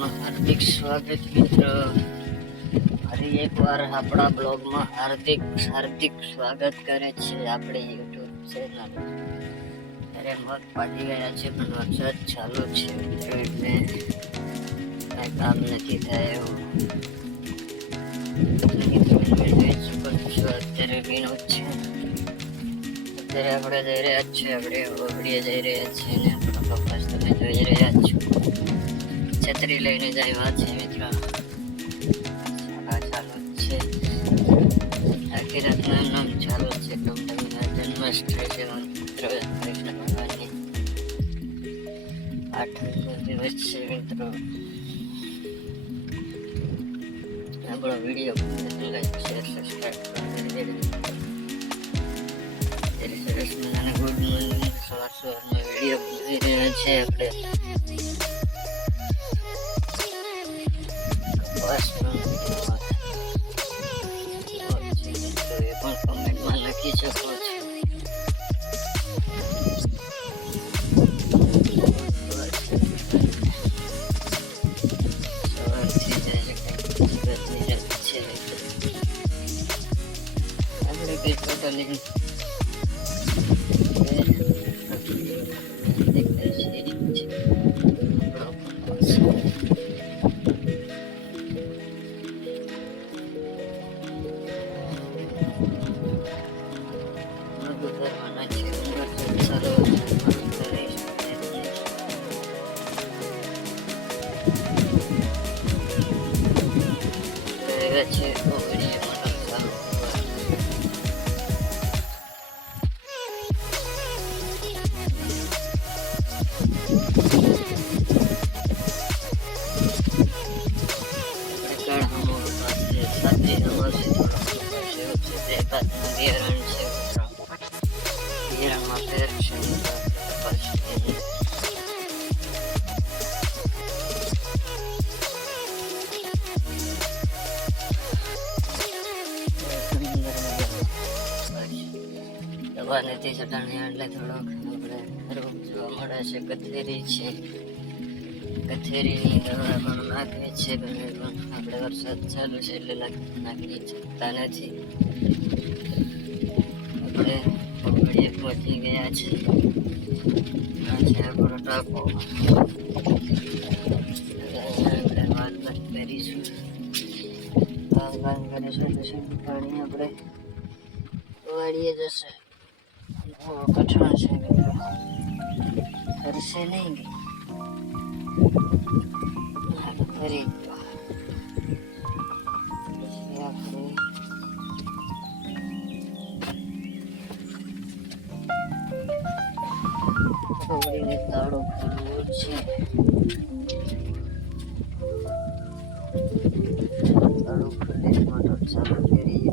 માં હાર્દિક સ્વાગત મિત્રો. ફરી એકવાર આપણા બ્લોગમાં હાર્દિક સ્વાગત કરે છે આપણે યુટ્યુબ ચેનલ. ત્યારે મગ પાડી ગયા છે પણ વરસાદ ચાલુ છે મિત્રો, એટલે કાંઈ કામ નથી થાય એવું. અત્યારે વીણો છે. અત્યારે આપણે જઈ રહ્યા છીએ, આપણે ઓગડીએ જઈ રહ્યા છીએ ને આપણો કપાસ તમે જોઈ રહ્યા છો. છત્રી લઈને જાય વાત છે મિત્રો. ચાલુ છે આખી રાતના નામ ચાલુ છે. જન્માષ્ટમી છે મિત્રો, કૃષ્ણ ભગવાનની 8નો દિવસ છે મિત્રો. આપણો વિડીયો લાઈક શેર સબસ્ક્રાઈબ કરી સરસ મજાના ગુડ મોર્નિંગ સવારનો વિડીયો જોઈ રહ્યા છે આપણે. એ પણ કમેન્ટમાં લખી શકો છો. સવારથી જાય છે આપણે કઈ ટોટલી છે દવા નથી ચટાણી એટલે થોડોક આપણે રોગ જોવા મળે છે. કથેરી છે, કથેરીની દવા પણ નાખે છે આપણે. વરસાદ ચાલુ છે એટલે નાખી શકતા નથી. આપણે પકડીએ પહોંચી ગયા છે. આ છે આપણો ટાંકો. આપણે વાત કરીશું, કામ કરીશું પછી પાણી આપણે વાળીએ જશે. કઠણ છે મિત્રો, ફરશે નહીં ગઈ ફરી આપણે પકડીને તાળું ખોલવું છે. તાળું ખોલી મોટર ચાલુ કરી